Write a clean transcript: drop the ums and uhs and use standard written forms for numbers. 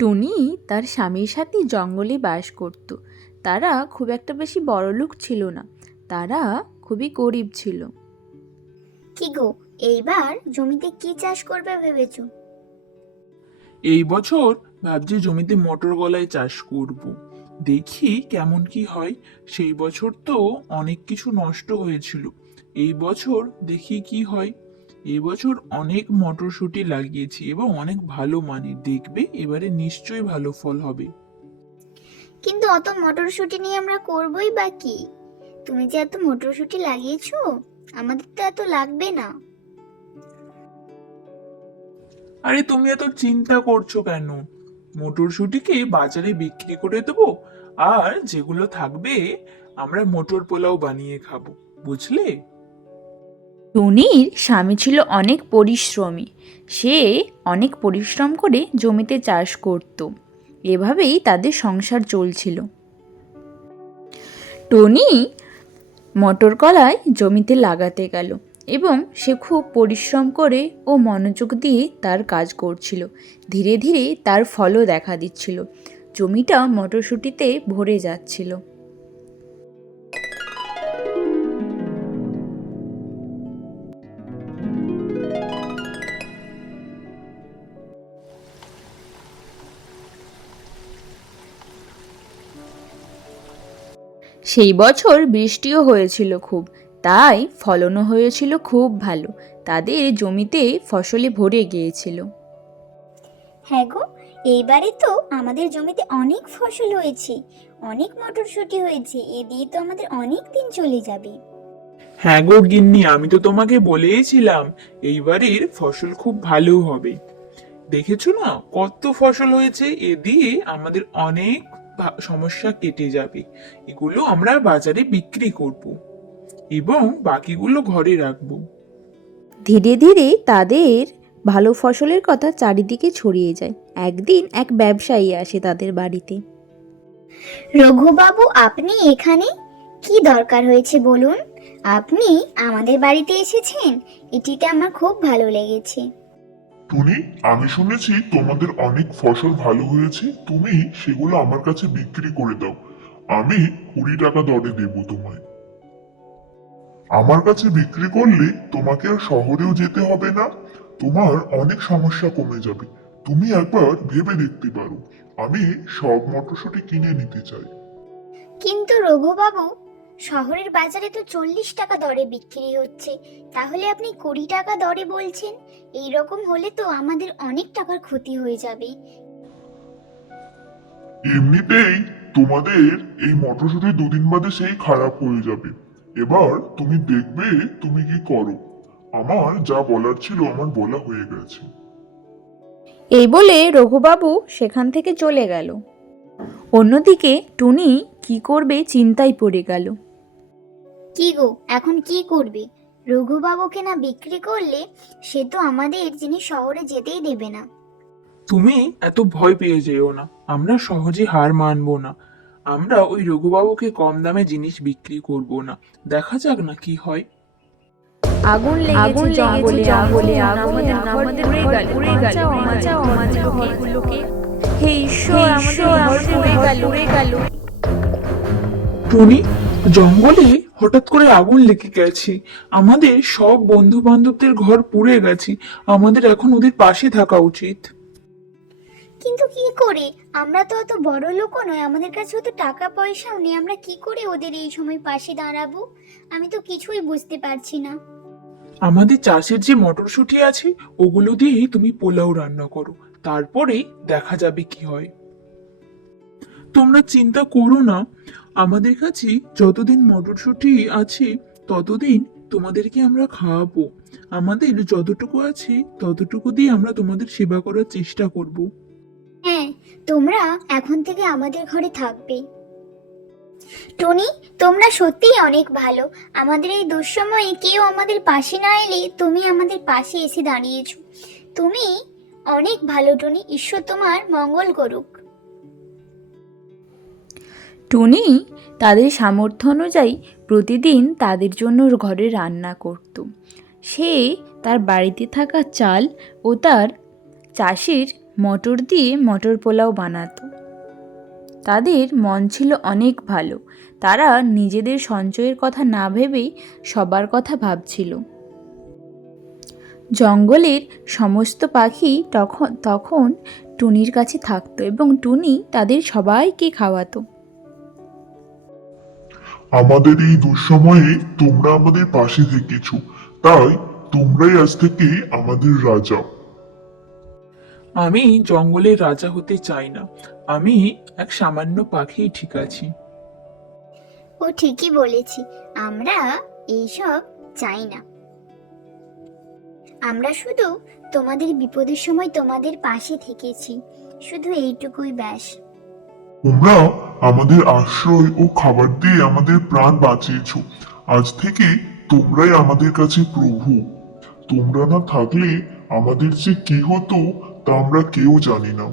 টুনি তার স্বামীর সাথে জঙ্গলে বাস করত। তারা খুব একটা বেশি বড়লোক ছিল না, তারা খুবই গরিব ছিল। কি গো, এইবার জমিতে কি চাষ করবে ভেবেছো? এই বছর ভাবছি জমিতে মটর কলাই চাষ করব। দেখি কেমন কি হয়। সেই বছর তো অনেক কিছু নষ্ট হয়েছিল। এই বছর দেখি কি হয়। এই বছর অনেক মটরশুঁটি লাগিয়েছি এবং অনেক ভালো মানের, দেখবে এবারে নিশ্চয়ই ভালো ফল হবে। কিন্তু অত মটরশুঁটি নিয়ে আমরা করবই বা কি? তুমি যে এত মটরশুঁটি লাগিয়েছো, আমাদের তো এত লাগবে না। আরে তুমি এত চিন্তা করছো কেন? মটরশুঁটিকে বাজারে বিক্রি করে দেবো, আর যেগুলো থাকবে আমরা মটর পোলাও বানিয়ে খাবো, বুঝলে? টুনির স্বামী ছিল অনেক পরিশ্রমী। সে অনেক পরিশ্রম করে জমিতে চাষ করত। এভাবেই তাদের সংসার চলছিল। টুনি মটর কলাই জমিতে লাগাতে গেল এবং সে খুব পরিশ্রম করে ও মনোযোগ দিয়ে তার কাজ করছিল। ধীরে ধীরে তার ফলও দেখা দিচ্ছিল। জমিটা মটরশুঁটিতে ভরে যাচ্ছিল। সেই বছর বৃষ্টিও হয়েছিল খুব, তাই ফলনও হয়েছিল খুব ভালো। তাদের জমিতে ফসলে ভরে গিয়েছিল। হ্যাঁ গো, এইবারে তো আমাদের জমিতে অনেক ফসল হয়েছে, অনেক মটরশুঁটি হয়েছে। এ দিয়ে তো আমাদের অনেক দিন চলে যাবে। হ্যাঁ গো গিন্নি, আমি তো তোমাকে বলেইছিলাম এইবারের ফসল খুব ভালো হবে। দেখেছো না কত ফসল হয়েছে? এ দিয়ে আমাদের অনেক সমস্যা কেটে যাবে। এগুলো আমরা বাজারে বিক্রি করব এবং বাকিগুলো ঘরে রাখবো। ধীরে ধীরে তাদের ভালো ফসলের কথা চারিদিকে ছড়িয়ে যায়। একদিন এক ব্যবসায়ী আসে তাদের বাড়িতে। রঘুবাবু, আপনি এখানে? কি দরকার হয়েছে বলুন। আপনি আমাদের বাড়িতে এসেছেন, এটিতে আমার খুব ভালো লেগেছে। টুনি, আমি শুনেছি তোমাদের অনেক ফসল ভালো হয়েছে, তুমি সেগুলো আমার কাছে বিক্রি করে দাও। আমি 20 টাকা দরে দেব তোমায়। আমার কাছে বিক্রি করলে তোমাকে আর শহরেও যেতে হবে না, তোমার অনেক সমস্যা কমে যাবে। তুমি একবার ভেবে দেখতে পারো, আমি সব মটরশুঁটি কিনে নিতে চাই। কিন্তু রঘুবাবু, শহরের বাজারে তো 40 টাকা দরে বিক্রি হচ্ছে, তাহলে আপনি 20 টাকা দরে বলছেন। এই রকম হলে তো আমাদের অনেক টাকার ক্ষতি হয়ে যাবে। এমনিতেই তোমাদের এই মটরশুঁটি 2 দিন বাদে সেই খারাপ হয়ে যাবে। এবার তুমি দেখবে তুমি কি করো। আমার যা বলার ছিল আমার বলা হয়ে গেছে। এই বলে রঘুবাবু সেখান থেকে চলে গেল। অন্যদিকে টুনি কি করবে চিন্তায় পড়ে গেল। কি গো, এখন কি করবে? রঘুবাবুকে না বিক্রি করলে সে তো আমাদের জিনিস শহরে যেতেই দেবে না। তুমি এত ভয় পেয়ে যেও না, আমরা সহজে হার মানবো না। আমরা ওই রঘুবাবুকে কম দামে জিনিস বিক্রি করব না। দেখা যাক না কি হয়। আগুন লেগেছে জঙ্গলে, আমাদের ঘর পুড়ে গেল। বাঁচাও আমাদেরকে। হে ঈশ্বর, আমাদের ঘর পুড়ে গেল। টনি, জঙ্গলে হঠাৎ করে আগুন লেগে গেছে। আমাদের সব বন্ধু বান্ধবদের ঘর পুড়ে গেছে। আমাদের এখন ওদের পাশে থাকা উচিত। কিন্তু কি করে? আমরা তো অত বড় লোকও নয়, আমাদের কাছে অত টাকা পয়সাও নেই। আমরা কি করে ওদের এই সময় পাশে দাঁড়াবো? আমি তো কিছুই বুঝতে পারছি না। আমাদের চাষের যে মটরশুঁটি আছে ওগুলো দিয়েই তুমি পোলাও রান্না করো, তারপরে দেখা যাবে কি হয়। তোমরা চিন্তা করো না, আমাদের কাছে যতদিন মটরশুঁটি আছে ততদিন তোমাদেরকে আমরা খাওয়াবো। আমাদের যতটুকু আছে ততটুকু দিয়ে আমরা তোমাদের সেবা করার চেষ্টা করব। হ্যাঁ, তোমরা এখন থেকে আমাদের ঘরে থাকবে। টনি, তোমরা সত্যিই অনেক ভালো। আমাদের এই দুঃসময়ে কেউ আমাদের পাশে না এলে তুমি আমাদের পাশে এসে দাঁড়িয়েছো। তুমি অনেক ভালো টনি, ঈশ্বর তোমার মঙ্গল করুক। টুনি তাদের সামর্থ্য অনুযায়ী প্রতিদিন তাদের জন্য ঘরে রান্না করত। সে তার বাড়িতে থাকা চাল ও তার চাষের মটর দিয়ে মটর পোলাও বানাতো। তাদের মন ছিল অনেক ভালো। তারা নিজেদের সঞ্চয়ের কথা না ভেবেই সবার কথা ভাবছিল। জঙ্গলের সমস্ত পাখি তখন টুনির কাছে থাকতো এবং টুনি তাদের সবাইকে খাওয়াতো। আমাদের এই দুঃসময়ে তোমরা আমাদের পাশে থেকেছো, তাই তোমরাই আজ থেকে আমাদের রাজা। আমি জঙ্গলের রাজা হতে চাই না, আমি এক সামান্য পাখি, ঠিক আছি। ও ঠিকই বলেছি, আমরা এইসব চাই না। আমরা শুধু তোমাদের বিপদের সময় তোমাদের পাশে থেকেছি, শুধু এইটুকুই ব্যাস। তোমরা আমাদের আশ্রয় ও খাবার দিয়ে আমাদের প্রাণ বাঁচিয়েছো। আজ থেকে তোমরাই আমাদের কাছে প্রভু। তোমরা না থাকলে আমাদের যে কি হতো তা আমরা কেউ জানি না।